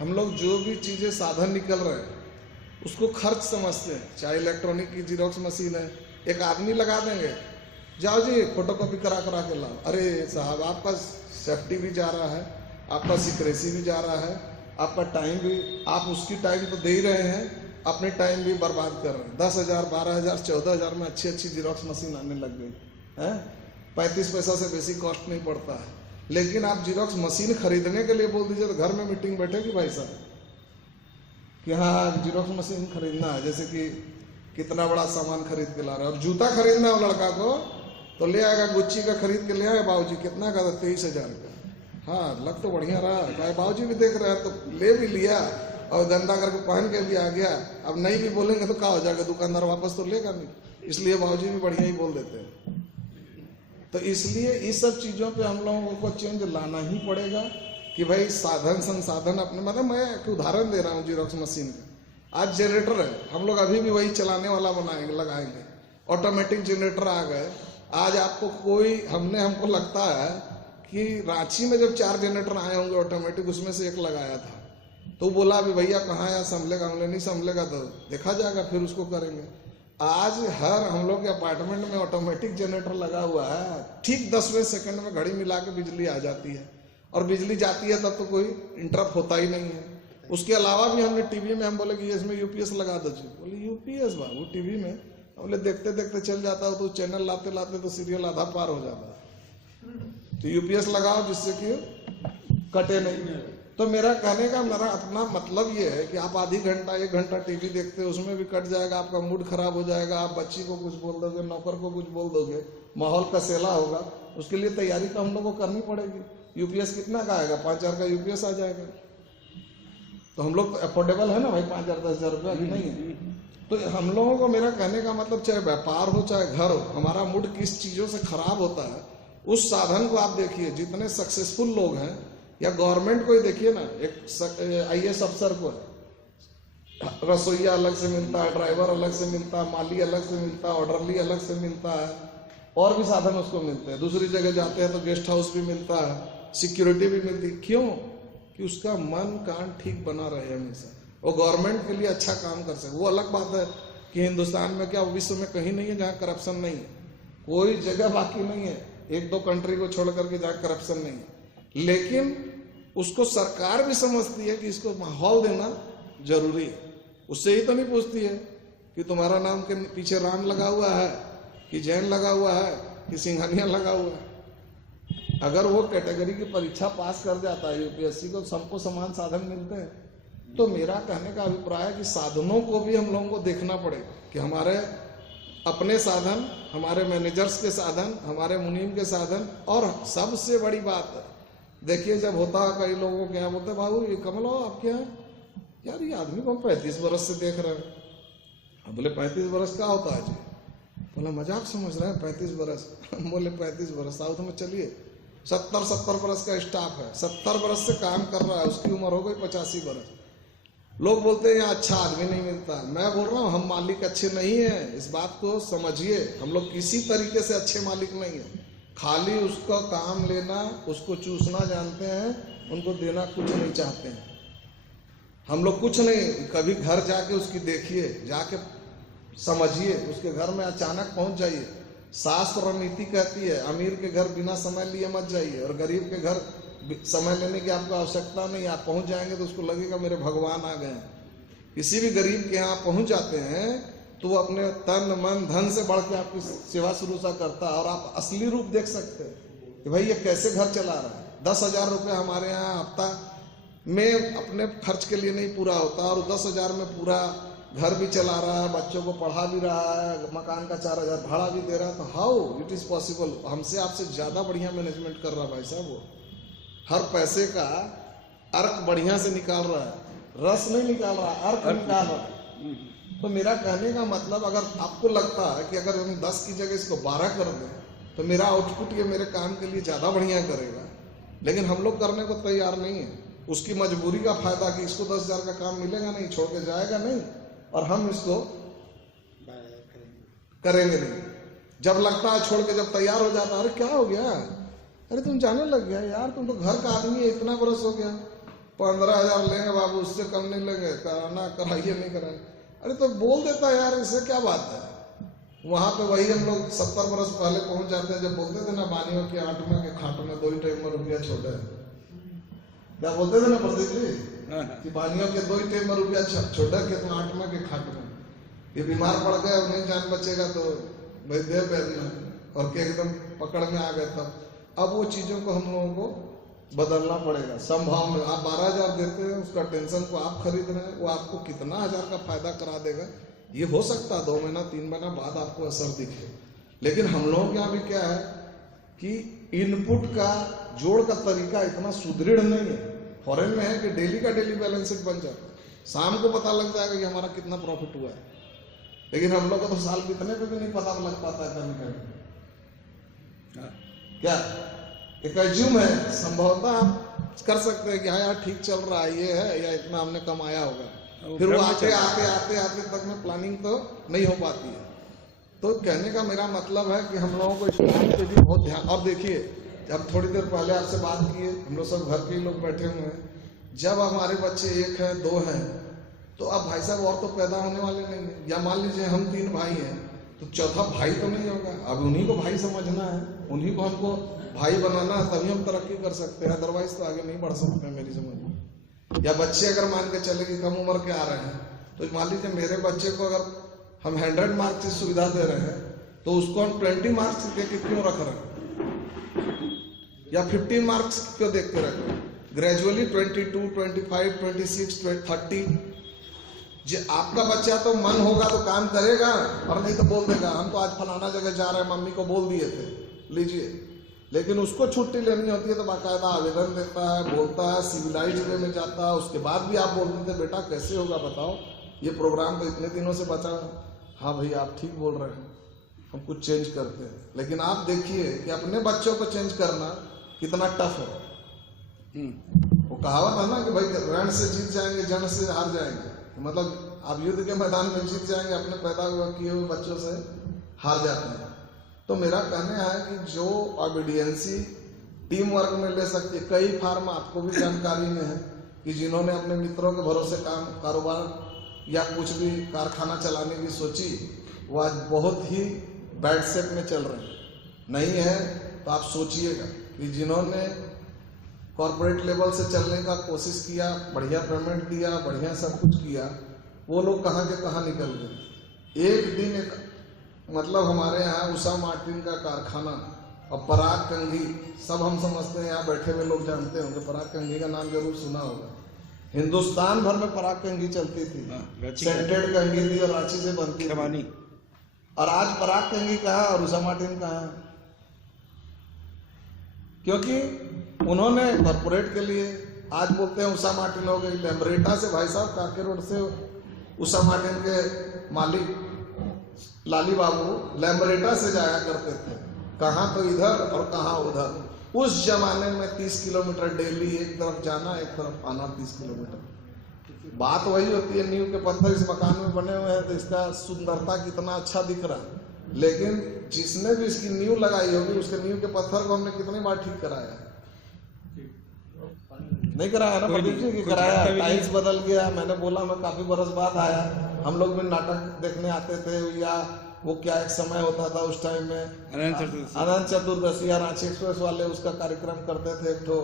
हम लोग जो भी चीजें साधन निकल रहे हैं उसको खर्च समझते हैं। चाहे इलेक्ट्रॉनिक की जीरोक्स मशीन है, एक आदमी लगा देंगे, जाओ जी फोटोकॉपी करा करा के लाओ। अरे साहब, आपका सेफ्टी भी जा रहा है, आपका सिक्रेसी भी जा रहा है, आपका टाइम भी, आप उसकी टाइम तो दे ही रहे हैं, अपनी टाइम भी बर्बाद कर रहे हैं। 10,000, 12,000, 14,000 में अच्छी अच्छी जीरोक्स मशीन आने लग गई है। 35 पैसा से बेसी कॉस्ट नहीं पड़ता है। लेकिन आप जीरोक्स मशीन खरीदने के लिए बोल दीजिए तो घर में मीटिंग बैठेगी भाई साहब कि हाँ जीरोक्स मशीन खरीदना है, जैसे कि कितना बड़ा सामान खरीद के ला रहा है। और जूता खरीदना हो लड़का को तो ले आएगा, गुच्ची का खरीद के ले आए, बाबूजी कितना का था, 23,000 का। हाँ, लग तो बढ़िया रहा, बाबूजी भी देख रहे हैं तो ले भी लिया और गंदा करके पहन के भी आ गया। अब नहीं भी बोलेंगे तो क्या हो जाएगा, दुकानदार वापस तो लेगा नहीं, इसलिए बाबूजी भी बढ़िया ही बोल देते हैं। तो इसलिए इस सब चीजों पे हम लोगों को चेंज लाना ही पड़ेगा कि भाई साधन संसाधन अपने, मतलब मैं एक उदाहरण दे रहा हूँ जीरोक्स मशीन का। आज जनरेटर है, हम लोग अभी भी वही चलाने वाला बनाएंगे, लगाएंगे। ऑटोमेटिक जनरेटर आ गए। आज आपको कोई, हमको लगता है कि रांची में जब 4 जनरेटर आए होंगे ऑटोमेटिक, उसमें से एक लगाया था तो बोला अभी भैया कहाँ है, संभलेगा? हमने नहीं संभलेगा तो देखा जाएगा, फिर उसको करेंगे। आज हर हम लोग के अपार्टमेंट में ऑटोमेटिक जनरेटर लगा हुआ है। ठीक 10वें सेकंड में घड़ी मिला के बिजली आ जाती है, और बिजली जाती है तब तो कोई इंटरप्ट होता ही नहीं है। उसके अलावा भी हमने टीवी में, हम बोले कि इसमें यूपीएस लगा दो जी, बोले यूपीएस बाबू टीवी में, बोले देखते देखते चल जाता हो तो चैनल लाते लाते तो सीरियल आधा पार हो जाता है। तो यूपीएस लगाओ जिससे कि कटे नहीं। तो मेरा कहने का मेरा अपना मतलब ये है कि आप आधी घंटा 1 घंटा टीवी देखते हो, उसमें भी कट जाएगा, आपका मूड खराब हो जाएगा, आप बच्ची को कुछ बोल दोगे, नौकर को कुछ बोल दोगे, माहौल कसेला होगा। उसके लिए तैयारी तो हम लोग को करनी पड़ेगी। यूपीएस कितना का आएगा? 5,000 का यूपीएस आ जाएगा। तो हम लोग तो अफोर्डेबल है ना भाई, 5,000 10,000 रुपया अभी नहीं है। तो हम लोगों को, मेरा कहने का मतलब, चाहे व्यापार हो चाहे घर हो, हमारा मूड किस चीजों से खराब होता है उस साधन को आप देखिए। जितने सक्सेसफुल लोग हैं, या गवर्नमेंट को ही देखिए ना, एक आईएएस अफसर को रसोईया अलग से मिलता है, ड्राइवर अलग से मिलता है, माली अलग से मिलता है, ऑर्डरली अलग से मिलता है, और भी साधन उसको मिलते हैं। दूसरी जगह जाते हैं तो गेस्ट हाउस भी मिलता है, सिक्योरिटी भी मिलती है। क्यों? कि उसका मन कान ठीक बना रहे हमेशा, वो गवर्नमेंट के लिए अच्छा काम कर सके। वो अलग बात है कि हिंदुस्तान में क्या, विश्व में कहीं नहीं है जहाँ करप्शन नहीं है, कोई जगह बाकी नहीं है, 1-2 कंट्री को छोड़ करके जहाँ करप्शन नहीं है। लेकिन उसको सरकार भी समझती है कि इसको माहौल देना जरूरी है। उससे ही तो नहीं पूछती है कि तुम्हारा नाम के पीछे राम लगा हुआ है, कि जैन लगा हुआ है, कि सिंघानिया लगा हुआ है। अगर वो कैटेगरी की परीक्षा पास कर जाता है यूपीएससी को, सबको समान साधन मिलते हैं। तो मेरा कहने का अभिप्राय है कि साधनों को भी हम लोगों को देखना पड़ेगा कि हमारे अपने साधन, हमारे मैनेजर्स के साधन, हमारे मुनीम के साधन। और सबसे बड़ी बात है, देखिए जब होता है कई लोगों के यहाँ बोलते बाबू ये कमल हो आप क्या है यार, ये आदमी को हम 35 बरस से देख रहे हैं। अब बोले 35 बरस क्या होता है जी? बोला मजाक समझ रहे हैं 35 बरस? बोले 35 बरस, साउथ में चलिए 70 बरस का स्टाफ है, 70 बरस से काम कर रहा है, उसकी उम्र हो गई 85 बरस। लोग बोलते हैं यहाँ अच्छा आदमी नहीं मिलता। मैं बोल रहा हूँ हम मालिक अच्छे नहीं है, इस बात को समझिए। हम लोग किसी तरीके से अच्छे मालिक नहीं है, खाली उसका काम लेना, उसको चूसना जानते हैं, उनको देना कुछ नहीं चाहते हैं। हम लोग कुछ नहीं, कभी घर जाके उसकी देखिए, जाके समझिए, उसके घर में अचानक पहुंच जाइए। शास्त्र और नीति कहती है अमीर के घर बिना समय लिए मत जाइए, और गरीब के घर समय लेने की आपको आवश्यकता नहीं। आप पहुंच जाएंगे तो उसको लगेगा मेरे भगवान आ गए। किसी भी गरीब के यहाँ पहुंच जाते हैं तो वो अपने तन मन धन से बढ़ के आपकी सेवा शुरूसा करता है, और आप असली रूप देख सकते हैं कि भाई ये कैसे घर चला रहा है। 10,000 रुपये हमारे यहाँ हफ्ता में अपने खर्च के लिए नहीं पूरा होता, और 10,000 में पूरा घर भी चला रहा है, बच्चों को पढ़ा भी रहा है, मकान का 4,000 भाड़ा भी दे रहा है। तो हाउ इट इज पॉसिबल? हमसे आपसे ज्यादा बढ़िया मैनेजमेंट कर रहा है भाई साहब। वो हर पैसे का अर्क बढ़िया से निकाल रहा है, रस नहीं निकाल रहा, अर्क निकाल रहा है। तो मेरा कहने का मतलब, अगर आपको लगता है कि अगर हम 10 की जगह इसको 12 कर दें तो मेरा आउटपुट ये मेरे काम के लिए ज्यादा बढ़िया करेगा, लेकिन हम लोग करने को तैयार नहीं है। उसकी मजबूरी का फायदा कि इसको 10,000 का काम मिलेगा नहीं, छोड़ के जाएगा नहीं, और हम इसको करेंगे नहीं। जब लगता है छोड़ के, जब तैयार हो जाता है, अरे क्या हो गया, अरे तुम जाने लग गया यार, तुम तो घर का आदमी है, इतना बरस हो गया, 15,000 लेंगे बाबू, उससे कम नहीं लेंगे, कराना कराइए नहीं कराए। अरे तो बोल देता है यार, इससे क्या बात है। वहां पे वही हम लोग 70 बरस पहले पहुंच जाते हैं, जब बोलते थे ना बानियों के आठवें के खाटों में 2 ही टाइम में रुपया छोड़े, क्या बोलते थे ना प्रदीप जी कि बानियों के 2 ही टाइम में रुपया छोड़े के तुम 8वें के खाट में। ये बीमार पड़ गए और नहीं जान बचेगा तो भाई दे बैठना, और के एकदम पकड़ में आ गए तब। अब वो चीजों को हम लोगों को बदलना पड़ेगा। संभाव में आप 12,000 देते हैं, उसका टेंशन को आप खरीद रहे हैं, वो आपको कितना हजार का फायदा करा देगा ये हो सकता है 2 महीना 3 महीना बाद आपको असर दिखे। लेकिन हम लोगों के यहाँ भी क्या है कि इनपुट का जोड़ का तरीका इतना सुदृढ़ नहीं है। फॉरेन में है कि डेली का डेली बैलेंस शीट बन जाता है, शाम को पता लग जाएगा कि हमारा कितना प्रॉफिट हुआ है। लेकिन हम लोग को तो साल बीतने पे भी नहीं पता लग पाता है कभी कभी। क्या एक एज्यूम है, संभवतः आप कर सकते हैं कि हाँ यार ठीक चल रहा है, ये है या इतना हमने कमाया होगा, फिर वो आते आते आते आते तक में प्लानिंग तो नहीं हो पाती है। तो कहने का मेरा मतलब है कि हम लोगों को इस्लाम पे भी बहुत ध्यान। और देखिए, जब थोड़ी देर पहले आपसे बात किए, हम लोग सब घर के ही लोग बैठे हुए हैं, जब हमारे बच्चे 1 है 2 हैं तो अब भाई साहब और तो पैदा होने वाले नहीं है। या मान लीजिए हम 3 भाई हैं तो चौथा भाई तो नहीं होगा, अब उन्हीं को भाई समझना है, उन्हीं को हमको भाई बनाना है, तभी हम तरक्की कर सकते हैं, अदरवाइज तो आगे नहीं बढ़ सकते हैं मेरी समझ में। या बच्चे अगर मान के चले कि कम उम्र के आ रहे हैं, तो मान लीजिए मेरे बच्चे को अगर हम 100 मार्क्स की सुविधा दे रहे हैं तो उसको हम 20 मार्क्स दे के क्यों रख रहे हैं, या 15 मार्क्स क्यों देख के रख रहे हैं। ग्रेजुअली 22, 25, 26, 30 जो आपका बच्चा तो मन होगा तो काम करेगा, और नहीं तो बोल देगा हम तो आज फलाना जगह जा रहे हैं, मम्मी को बोल दिए थे लीजिए। लेकिन उसको छुट्टी लेनी होती है तो बाकायदा आवेदन देता है, बोलता है, सिविलाइज वे में जाता है, उसके बाद भी आप बोलते थे बेटा कैसे होगा बताओ, ये प्रोग्राम तो इतने दिनों से बचा। हाँ भाई आप ठीक बोल रहे हैं, हम कुछ चेंज करते हैं। लेकिन आप देखिए कि अपने बच्चों को चेंज करना कितना टफ है। वो कहावत है ना कि भाई रण से जीत जाएंगे जन से हार जाएंगे, मतलब आप युद्ध के मैदान में जीत जाएंगे, अपने पैदा किए हुए बच्चों से हार जाते हैं। तो मेरा कहना है कि जो ऑबिडियंसी टीम वर्क में ले सकती है, कई फार्म आपको भी जानकारी में है कि जिन्होंने अपने मित्रों के भरोसे काम कारोबार या कुछ भी कारखाना चलाने की सोची, वो आज बहुत ही बैड सेट में चल रहे हैं। नहीं है तो आप सोचिएगा कि जिन्होंने कॉर्पोरेट लेवल से चलने का कोशिश किया, बढ़िया पेमेंट दिया, बढ़िया सब कुछ किया, वो लोग कहाँ के कहाँ निकल गए। एक दिन एक मतलब हमारे यहाँ उषा मार्टिन का कारखाना और पराग कंघी, सब हम समझते हैं, यहाँ बैठे हुए लोग जानते होंगे, पराग कंघी का नाम जरूर सुना होगा। हिंदुस्तान भर में पराग कंघी चलती थी, सेंटेड कंघी थी और रांची से बनती थी। और आज पराग कंघी कहाँ और उषा मार्टिन कहाँ है, क्योंकि उन्होंने कॉर्पोरेट के लिए, आज बोलते हैं उषा मार्टिन हो गई, लेमरेटा से भाई साहब काके रोड से उषा मार्टिन के मालिक लाली बाबू लेमरेटा से जाया करते थे, कहाँ तो इधर और कहाँ उधर। उस जमाने में 30 किलोमीटर डेली, एक तरफ जाना एक तरफ आना 30 किलोमीटर। बात वही होती है, नींव के पत्थर इस मकान में बने हुए हैं तो इसका सुंदरता कितना अच्छा दिख रहा है, लेकिन जिसने भी इसकी नींव लगाई होगी उसके नींव के पत्थर को हमने कितनी बार ठीक कराया है, नहीं कराया ना प्रदीप जी की कराया। टाइल्स बदल गया, मैंने बोला मैं काफी बरस बाद आया, हम लोग भी नाटक देखने आते थे, या वो क्या एक समय होता था उस टाइम में अनंत चतुर्दशी या रांची एक्सप्रेस वाले उसका कार्यक्रम करते थे, एक तो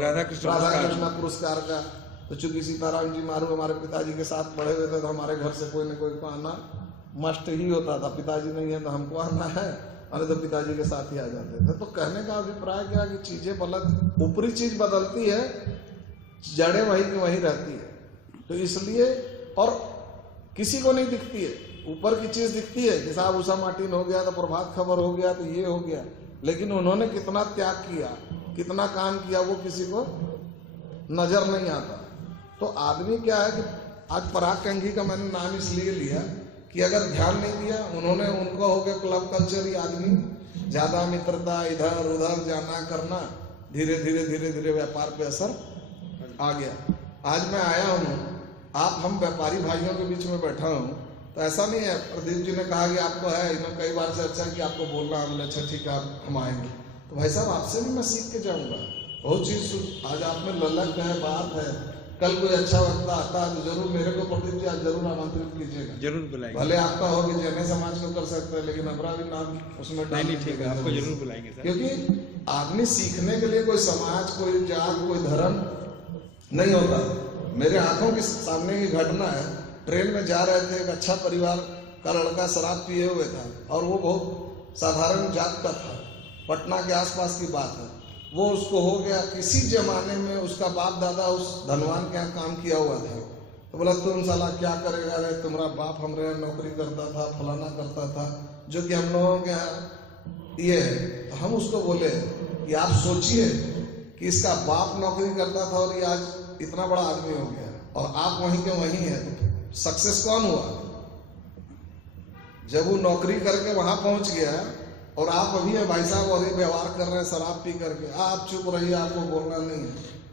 राधा कृष्ण पुरस्कार का। तो चूंकि सीताराम जी मारू हमारे पिताजी के साथ पढ़े हुए थे, तो हमारे घर से कोई न कोई को आना मस्ट ही होता था, पिताजी नहीं है तो हमको आना है, अरे तो पिताजी के साथ ही आ जाते थे। तो कहने का अभिप्राय क्या कि चीजें बदल, ऊपरी चीज बदलती है, जड़ें वही की वही रहती है। तो इसलिए, और किसी को नहीं दिखती है, ऊपर की चीज दिखती है कि साहब उषा मार्टिन हो गया तो प्रभात खबर हो गया तो ये हो गया, लेकिन उन्होंने कितना त्याग किया, कितना काम किया, वो किसी को नजर नहीं आता। तो आदमी क्या है कि आज पराग कंघी का मैंने नाम इसलिए लिया कि अगर ध्यान नहीं दिया उन्होंने, उनको हो गया क्लब कल्चर ही आदमी, ज्यादा मित्रता, इधर उधर जाना करना, धीरे धीरे धीरे धीरे व्यापार पे असर आ गया। आज मैं आया हूँ, आप हम व्यापारी भाइयों के बीच में बैठा हूँ, तो ऐसा नहीं है प्रदीप जी ने कहा कि आपको है, इन्होंने कई बार चर्चा कि आपको बोलना, हमने अच्छा ठीक है हम आएंगे, तो भाई साहब आपसे भी मैं सीख के जाऊंगा बहुत चीज। आज आप में ललक है, बात है, कल कोई अच्छा वक्ता आता है तो जरूर मेरे को प्रदीप जी आज जरूर आमंत्रित कीजिएगा, जरूर बुलाएंगे। भले आपका हो कि जैने समाज को कर सकते हैं, लेकिन हमारा भी नाम उसमें नहीं ठीक है, आपको जरूर बुलाएंगे सर। क्योंकि आदमी सीखने के लिए कोई समाज, कोई जात, कोई धर्म नहीं होता। मेरे आंखों के सामने की घटना है, ट्रेन में जा रहे थे, एक अच्छा परिवार का लड़का शराब पिए हुए था और वो बहुत साधारण जात का था, पटना के आसपास की बात है। वो उसको हो गया, किसी जमाने में उसका बाप दादा उस धनवान के यहाँ काम किया हुआ था, तो बोला तुम साला क्या करेगा रे, तुम्हारा बाप हमारे यहाँ नौकरी करता था, फलाना करता था, जो कि हम लोगों के यहाँ ये है। तो हम उसको बोले कि आप सोचिए कि इसका बाप नौकरी करता था और ये आज इतना बड़ा आदमी हो गया और आप वहीं के वहीं हैं, तो सक्सेस कौन हुआ? जब वो नौकरी करके वहां पहुंच गया और आप अभी है भाई साहब वही व्यवहार कर रहे हैं शराब पी करके, आप चुप रहिए, आपको बोलना नहीं है।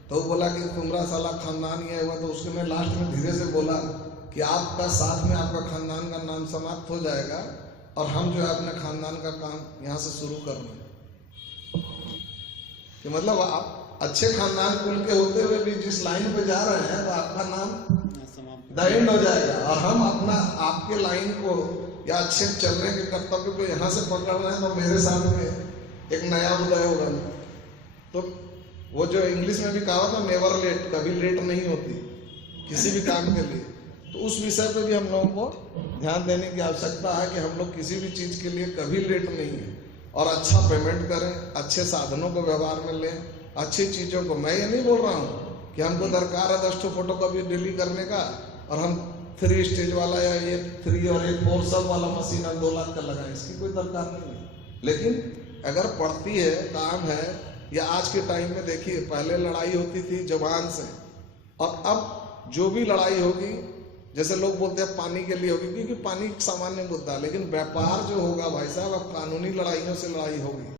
तो वो बोला कि तुम्हारा साला खानदान ये हुआ, तो उसके लास्ट में धीरे से बोला कि आपका साथ में आपका खानदान का नाम समाप्त हो जाएगा और हम जो है अपने खानदान का काम यहाँ से शुरू कर रहे हैं। कि मतलब आप अच्छे खानदान कुल के होते हुए भी जिस लाइन पे जा रहे हैं तो आपका नाम द एंड हो जाएगा, और हम अपना आपके लाइन को या अच्छे चलने के कर्तव्य को यहाँ से पकड़ रहे हैं, तो मेरे सामने एक नया उदय होगा। तो वो जो इंग्लिश में भी कहा था नेवर लेट, कभी लेट नहीं होती किसी भी काम के लिए, तो उस विषय पे भी हम लोगों को ध्यान देने की आवश्यकता है कि हम लोग किसी भी चीज के लिए कभी लेट नहीं है और अच्छा पेमेंट करें, अच्छे साधनों को व्यवहार में लें, अच्छी चीजों को। मैं ये नहीं बोल रहा हूँ कि हमको दरकार है 10 फोटो कॉपी डेली करने का और हम 3 स्टेज वाला या ये 3 और एक 4 सब वाला मशीन 2 लाख का लगाएं, इसकी कोई दरकार नहीं है। लेकिन अगर पड़ती है, काम है, या आज के टाइम में देखिए पहले लड़ाई होती थी जवान से, और अब जो भी लड़ाई होगी, जैसे लोग बोलते हैं पानी के लिए होगी, क्योंकि पानी एक सामान्य मुद्दा, लेकिन व्यापार जो होगा भाई साहब अब कानूनी लड़ाइयों से लड़ाई होगी।